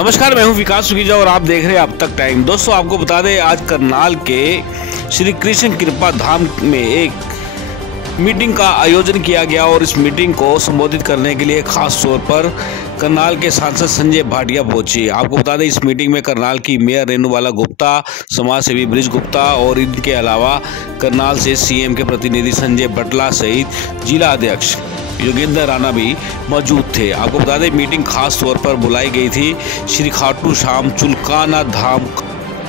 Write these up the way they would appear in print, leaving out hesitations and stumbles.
नमस्कार, मैं हूं विकास सुखीजा और आप देख रहे हैं अब तक टाइम। दोस्तों, आपको बता दें आज करनाल के श्री कृष्ण कृपा धाम में एक मीटिंग का आयोजन किया गया और इस मीटिंग को संबोधित करने के लिए खास तौर पर करनाल के सांसद संजय भाटिया पहुंचे। आपको बता दें इस मीटिंग में करनाल की मेयर रेणुबाला गुप्ता, समाज सेवी ब्रिज गुप्ता और इनके अलावा करनाल से सीएम के प्रतिनिधि संजय बटला सहित जिला अध्यक्ष योगेंद्र राणा भी मौजूद थे। आपको बता दें मीटिंग खास तौर पर बुलाई गई थी श्री खाटू श्याम चुलकाना धाम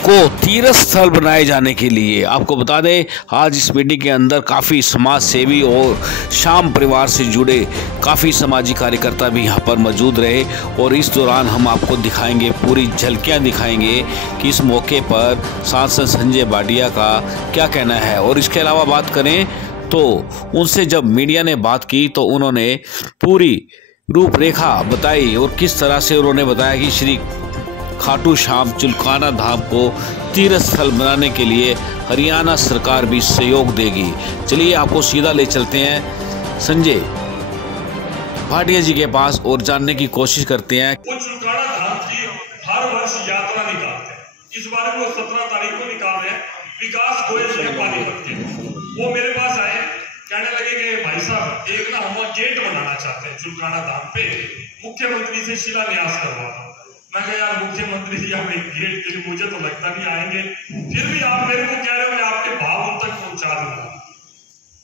को तीर्थ स्थल बनाए जाने के लिए। आपको बता दें आज इस मीटिंग के अंदर काफ़ी समाज सेवी और श्याम परिवार से जुड़े काफ़ी सामाजिक कार्यकर्ता भी यहाँ पर मौजूद रहे और इस दौरान हम आपको दिखाएंगे, पूरी झलकियाँ दिखाएंगे कि इस मौके पर सांसद संजय भाटिया का क्या कहना है। और इसके अलावा बात करें तो उनसे जब मीडिया ने बात की तो उन्होंने पूरी रूपरेखा बताई और किस तरह से उन्होंने बताया कि श्री खाटू श्याम चुलकाना धाम को तीर्थ स्थल बनाने के लिए हरियाणा सरकार भी सहयोग देगी। चलिए आपको सीधा ले चलते हैं संजय भाटिया जी के पास और जानने की कोशिश करते हैं। वो चुलकाना धाम की हर वर्ष यात्रा निकालते हैं। इस बार वो 17 तारीख को निकाल रहे हैं। विकास गोयल जी पानीपत के वो मेरे पास आए, कहने लगे कि भाई साहब एक ना हम गेट बनाना चाहते हैं चुलकाना धाम पे, मुख्यमंत्री से शिलान्यास करवा दो। मैं कहा यार मुख्यमंत्री जी आप एक गेट के लिए मुझे तो लगता नहीं आएंगे, फिर भी आप मेरे को कह रहे हो, मैं आपके भाव उन तक पहुंचा दूंगा।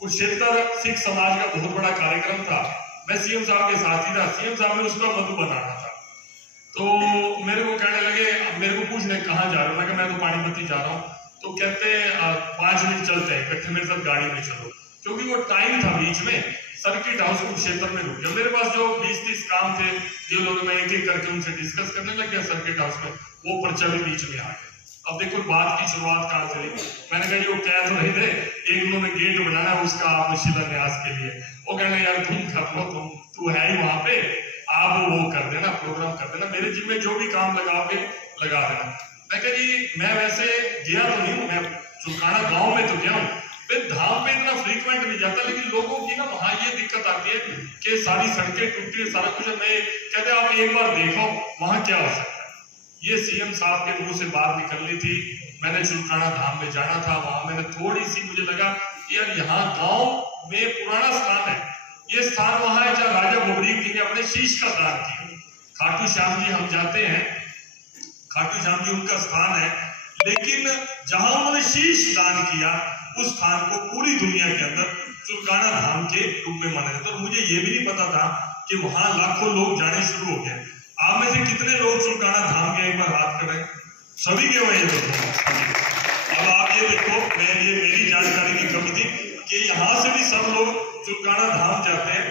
कुरुक्षेत्र सिख समाज का बहुत बड़ा कार्यक्रम था, मैं सीएम साहब के साथ ही था, सीएम साहब ने उसका मधु बनाना था। तो मेरे को कहने लगे, मेरे को पूछने कहाँ जा रहे हो, मैं कहा मैं तो पानीपत जा रहा हूँ। तो कहते 5 मिनट चलते हैं, इकट्ठे मेरे साथ गाड़ी में चलो, क्योंकि वो टाइम था बीच में सर्किट हाउस कुरुक्षेत्र में रुक गया। मेरे पास जो 20-30 काम थे जो लोग मैं एक एक करके उनसे डिस्कस करने लग गया सर्किट हाउस में, वो पर्चा भी बीच में आ गया। अब देखो बात की शुरुआत कहाँ से हुई। मैंने कहा वो कह तो रहे थे एक उन्होंने गेट बनाना है उसका आप शिलान्यास के लिए, वो कहना यार तुम कर लो, तू है ही वहां पे, आप वो कर देना, प्रोग्राम कर देना, मेरे जिम्मे जो भी काम लगाओगे लगा देना। मैं कहा जी मैं वैसे गया तो नहीं हूँ, मैं चुलकाना गांव में तो गया हूँ, मैं धाम पे इतना फ्रीक्वेंट नहीं जाता, लेकिन लोगों की ना वहां ये दिक्कत आती है कि सारी सड़कें टूटी है, सारा कुछ है। मैं कहते आप एक बार देखो वहां क्या हो सकता है। ये सीएम साहब के मुंह से बात निकलनी थी, मैंने चुलकाना धाम में जाना था, वहां मैंने थोड़ी सी मुझे लगा यार यहाँ गाँव में पुराना स्थान है, ये स्थान वहां है जहाँ राजा भोगरीक जी ने अपने शीश का दान किया। खाटू श्याम जी हम जाते हैं, खाटू श्याम जी उनका स्थान है, लेकिन जहां उन्होंने शीश दान किया उस स्थान को पूरी दुनिया के अंदर चुलकाना धाम के रूप में माना जाता है। और मुझे ये भी नहीं पता था कि वहां लाखों लोग जाने शुरू हो गए। आप में से कितने लोग चुलकाना धाम के एक बार हाथ करें, सभी के हुए लोग। अब आप ये देखो, मैं ये मेरी जानकारी की कमी थी कि यहाँ से भी सब लोग चुलकाना धाम जाते हैं।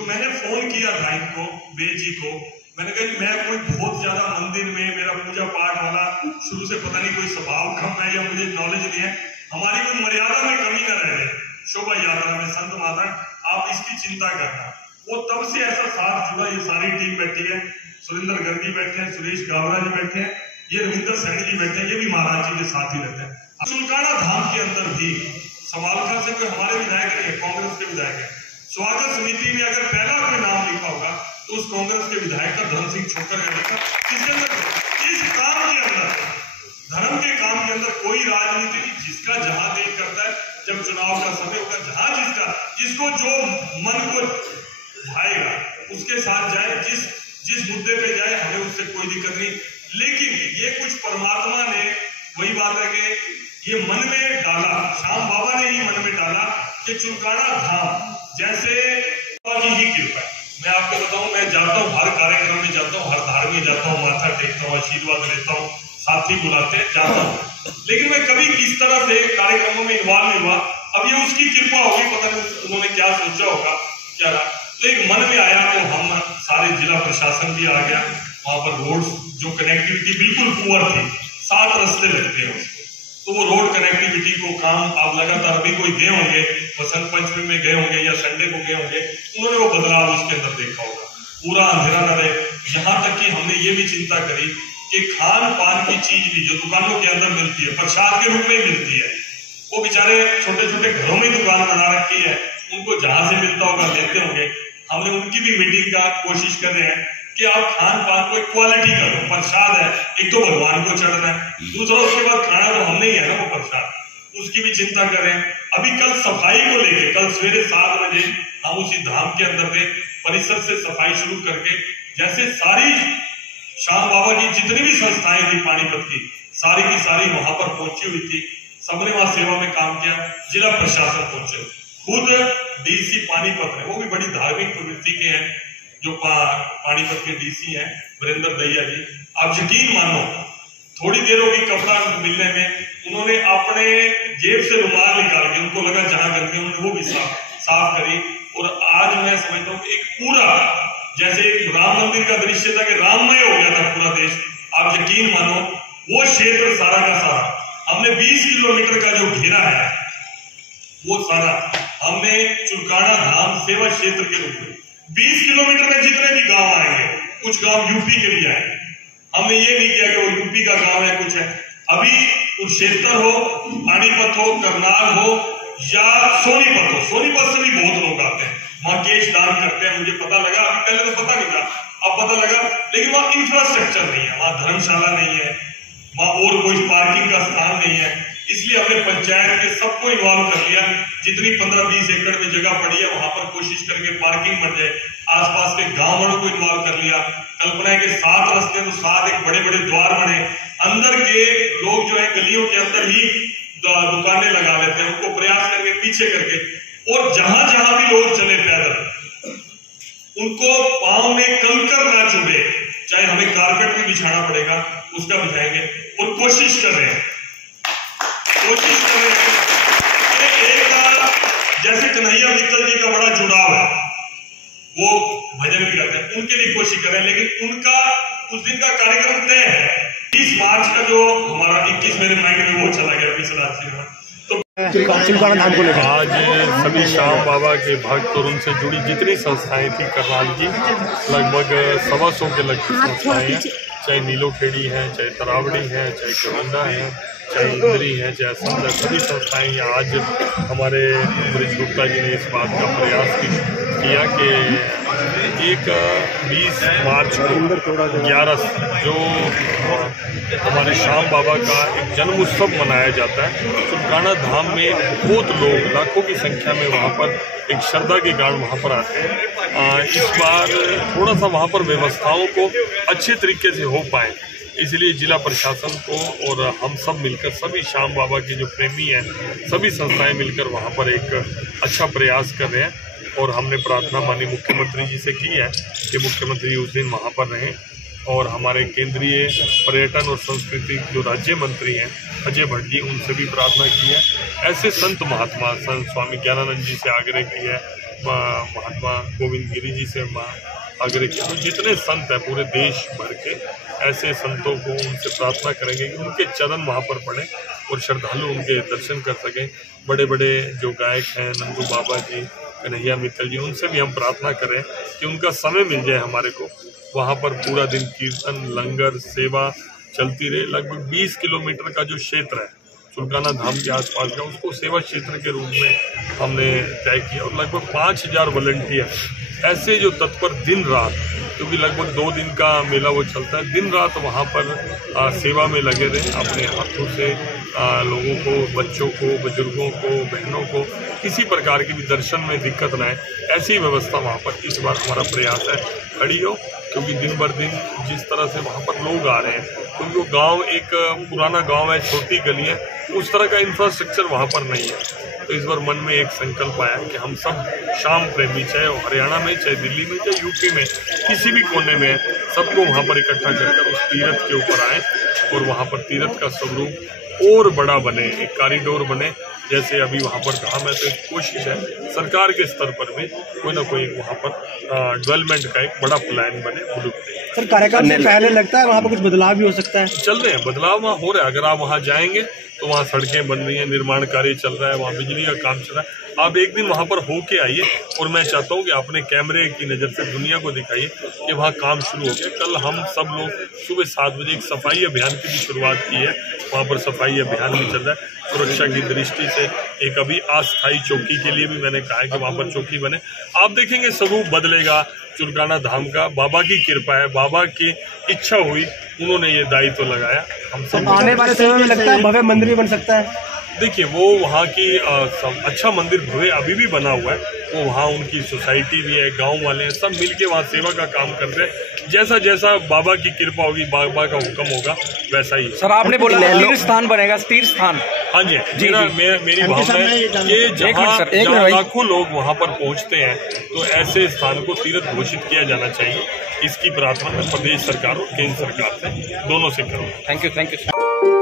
मैंने फोन किया था इनको, बेद जी को, मैंने कहा मैं कोई बहुत ज्यादा मंदिर में मेरा पूजा पाठ वाला शुरू से पता नहीं कोई स्वभाव कम है या मुझे नॉलेज नहीं है, हमारी कोई मर्यादा में कमी न रहे शोभा यात्रा में संत माता, आप इसकी चिंता करना। वो तब से ऐसा साथ जुड़ा, ये सारी टीम बैठी है, सुरेंद्र गर्ग जी बैठे हैं, सुरेश गावड़ा जी बैठे हैं, ये रविंदर सैनी जी बैठे हैं, ये भी महाराज जी के साथ ही रहते हैं। चुलकाना धाम के अंदर भी समालखा से कोई हमारे विधायक नहीं है, कांग्रेस के विधायक है। स्वागत समिति में अगर पहला कोई नाम लिखा होगा तो उस कांग्रेस के विधायक का धर्म सिंह छोकर का लिखा। इसके अंदर इस काम के अंदर धर्म के काम के अंदर कोई राजनीति नहीं, जिसका जहां दिल करता है, जब चुनाव का समय होगा जहां जिसको जो मन को भाएगा उसके साथ जाए, जिस मुद्दे पे जाए, हमें उससे कोई दिक्कत नहीं। लेकिन ये कुछ परमात्मा ने वही बात है कि ये मन में डाला, श्याम बाबा ने ही मन में डाला कि चुलकाना धाम जैसे की ही कृपा है। मैं आपको बताऊं, मैं जाता हूँ हर कार्यक्रम में जाता हूँ, हर धार में जाता हूँ, माथा टेकता हूँ, आशीर्वाद लेता हूँ, साथी बुलाते हैं, जाता हूँ, लेकिन मैं कभी इस तरह से कार्यक्रमों में इन्वॉल्व नहीं हुआ। अब ये उसकी कृपा होगी, पता नहीं उन्होंने क्या सोचा होगा क्या रहा, तो एक मन में आया तो हम सारे जिला प्रशासन भी आ गया। वहां पर रोड जो कनेक्टिविटी बिल्कुल पुअर थी, 7 रास्ते लगते हैं उसको, तो वो रोड कनेक्टिविटी को काम आप लगातार, अभी कोई गए होंगे बसंत पंचमी में गए होंगे या संडे को गए होंगे, उन्होंने वो बदलाव उसके अंदर देखा होगा, पूरा अंधेरा न रहे। यहाँ तक कि हमने ये भी चिंता करी कि खान पान की चीज भी जो दुकानों के अंदर मिलती है, प्रसाद के रूप में मिलती है, वो बेचारे छोटे छोटे घरों में दुकान बना रखी है, उनको जहां से मिलता होगा लेते होंगे। हमने उनकी भी मीटिंग का कोशिश कर रहे हैं कि आप खान पान को क्वालिटी का लो। प्रसाद है, एक तो भगवान को चढ़ना है, दूसरा उसके बाद खाना तो हमने ही है ना वो प्रसाद, उसकी भी चिंता करें। अभी कल सफाई को लेके कल सवेरे 7 बजे हम उसी धाम के अंदर थे, परिसर से सफाई शुरू करके जैसे सारी श्याम बाबा की जितनी भी संस्थाएं थी पानीपत की सारी वहां पर पहुंची हुई थी। सबने वहां सेवा में काम किया, जिला प्रशासन पहुंचे, खुद डीसी पानीपत है, वो भी बड़ी धार्मिक प्रवृत्ति के हैं, जो पानीपत के डीसी हैं वीरेंद्र दैया जी। आप यकीन मानो थोड़ी देर होगी कपड़ा मिलने में, उन्होंने अपने जेब से रुमाल निकाल के, उनको लगा जहां गंदगी उन्होंने वो भी साफ करी। और आज मैं समझता हूँ एक पूरा जैसे एक राम मंदिर का दृश्य था कि राममय हो गया था पूरा देश, आप यकीन मानो वो क्षेत्र सारा का सारा हमने 20 किलोमीटर का जो घेरा है वो सारा हमने चुलकाना धाम सेवा क्षेत्र के रूप में 20 किलोमीटर में जितने भी गांव आएंगे, कुछ गांव यूपी के भी आएंगे, हमने ये नहीं किया कि वो यूपी का गांव है कुछ है। अभी कुरुक्षेत्र हो, पानीपत हो, करनाल हो या सोनीपत हो, सोनीपत से भी बहुत लोग आते हैं, वहां केश दान करते हैं। मुझे पता लगा, अभी पहले तो पता नहीं था, अब पता लगा, लेकिन वहां इंफ्रास्ट्रक्चर नहीं है, वहां धर्मशाला नहीं है, वहां और कोई पार्किंग का स्थान नहीं है, इसलिए हमने पंचायत के सबको इन्वॉल्व कर लिया। जितनी 15-20 एकड़ में जगह पड़ी है वहां पर कोशिश करके पार्किंग बन जाए, आसपास के गांव वालों को इन्वॉल्व कर लिया। कल्पना है कि 7 रास्ते तो 7 एक बड़े बड़े द्वार बने, अंदर के लोग जो है गलियों के अंदर ही दुकानें लगा लेते हैं, उनको प्रयास करके पीछे करके, और जहां जहां भी लोग चले पैदल उनको पांव में कंकर ना चुभे, चाहे हमें कारपेट भी बिछाना पड़ेगा उसका बिछाएंगे। और कोशिश कर रहे हैं कि एक जैसे कन्हैया मित्तल जी का बड़ा जुड़ाव है, वो भजन भी गाते हैं, उनके लिए कोशिश करें, लेकिन उनका उस दिन का कार्यक्रम तय है 20 मार्च का, जो हमारा 21 मेरे माइंड में वो चला गया आज सभी श्याम बाबा के भक्त और उनसे जुड़ी जितनी संस्थाएं थी करनाल की, लगभग 125 के लगभग संस्थाएं हैं, चाहे नीलोखेड़ी है, चाहे तरावड़ी है, चाहे गोविंदा है, चाहे इंद्री है, चाहे संत है, सभी संस्थाएं आज हमारे ब्रिज गुप्ता जी ने इस बात का प्रयास किया कि 20 मार्च को 11 जो हमारे श्याम बाबा का एक जन्म उत्सव मनाया जाता है, चुलकाना धाम में बहुत लोग लाखों की संख्या में वहाँ पर एक श्रद्धा के कारण वहाँ पर आते हैं। इस बार थोड़ा सा वहाँ पर व्यवस्थाओं को अच्छे तरीके से हो पाए, इसलिए जिला प्रशासन को और हम सब मिलकर, सभी श्याम बाबा के जो प्रेमी हैं, सभी संस्थाएं मिलकर वहाँ पर एक अच्छा प्रयास कर रहे हैं। और हमने प्रार्थना माननीय मुख्यमंत्री जी से की है कि मुख्यमंत्री उस दिन वहाँ पर रहें, और हमारे केंद्रीय पर्यटन और संस्कृति जो राज्य मंत्री हैं अजय भट्ट जी, उनसे भी प्रार्थना की है। ऐसे संत महात्मा, संत स्वामी ज्ञानानंद जी से आग्रह की है, महात्मा गोविंद गिरी जी से आग्रह किया, तो जितने संत हैं पूरे देश भर के, ऐसे संतों को उनसे प्रार्थना करेंगे कि उनके चरण वहाँ पर पड़े और श्रद्धालु उनके दर्शन कर सकें। बड़े बड़े जो गायक हैं, नंदू बाबा जी, कन्हैया मित्तल जी, उनसे भी हम प्रार्थना करें कि उनका समय मिल जाए हमारे को, वहाँ पर पूरा दिन कीर्तन, लंगर, सेवा चलती रहे। लगभग 20 किलोमीटर का जो क्षेत्र है चुलकाना धाम के आसपास का, उसको सेवा क्षेत्र के रूप में हमने तय किया, और लगभग 5000 वॉलंटियर ऐसे जो तत्पर दिन रात, क्योंकि लगभग 2 दिन का मेला वो चलता है, दिन रात वहाँ पर सेवा में लगे रहे, अपने हाथों से लोगों को, बच्चों को, बुजुर्गों को, बहनों को किसी प्रकार की भी दर्शन में दिक्कत न आए, ऐसी व्यवस्था वहाँ पर इस बार हमारा प्रयास है खड़ी हो। क्योंकि दिन भर दिन जिस तरह से वहाँ पर लोग आ रहे हैं, क्योंकि वो गांव एक पुराना गांव है, छोटी गली है, उस तरह का इंफ्रास्ट्रक्चर वहाँ पर नहीं है। तो इस बार मन में एक संकल्प आया कि हम सब श्याम प्रेमी, चाहे हरियाणा में, चाहे दिल्ली में, चाहे यूपी में, किसी भी कोने में, सबको वहाँ पर इकट्ठा कर उस तीर्थ के ऊपर आए, और वहाँ पर तीर्थ का स्वरूप और बड़ा बने, एक कॉरिडोर बने। जैसे अभी वहाँ पर धाम है, तो एक कोशिश है सरकार के स्तर पर भी कोई ना कोई वहाँ पर डेवलपमेंट का एक बड़ा प्लान बने। सर, कार्यक्रम से पहले लगता है वहाँ पर कुछ बदलाव भी हो सकता है? चल रहे हैं बदलाव, वहाँ हो रहा है। अगर आप वहाँ जाएंगे तो वहाँ सड़कें बन रही हैं, निर्माण कार्य चल रहा है, वहाँ बिजली का काम चल रहा है। आप एक दिन वहाँ पर होके आइए, और मैं चाहता हूँ कि अपने कैमरे की नज़र से दुनिया को दिखाइए कि वहाँ काम शुरू हो गया। कल हम सब लोग सुबह 7 बजे एक सफाई अभियान की भी शुरुआत की है, वहाँ पर सफाई अभियान भी चल रहा है। सुरक्षा की दृष्टि से एक अभी अस्थायी चौकी के लिए भी मैंने कहा है कि वहाँ पर चौकी बने। आप देखेंगे स्वरूप बदलेगा, चुरकाना धाम का बाबा की कृपा है, बाबा की इच्छा हुई, उन्होंने ये दायित्व लगाया। हम सब आने वाले समय में लगता है भव्य मंदिर भी बन सकता है। देखिए, वो वहाँ की अच्छा मंदिर भव्य अभी भी बना हुआ है, वो वहाँ उनकी सोसाइटी भी है, गांव वाले हैं, सब मिलके वहाँ सेवा का काम करते हैं। जैसा जैसा बाबा की कृपा होगी, बाबा का हुक्म होगा, वैसा ही। सर आपने बोला तीर्थ स्थान बनेगा, तीर्थ स्थान। हाँ जी, मेरी भावना है कि जहाँ लाखों लोग वहाँ पर पहुँचते हैं तो ऐसे स्थान को तीर्थ घोषित किया जाना चाहिए। इसकी प्रार्थना मैं प्रदेश सरकार और केंद्र सरकार से दोनों से करूँगा। Thank you.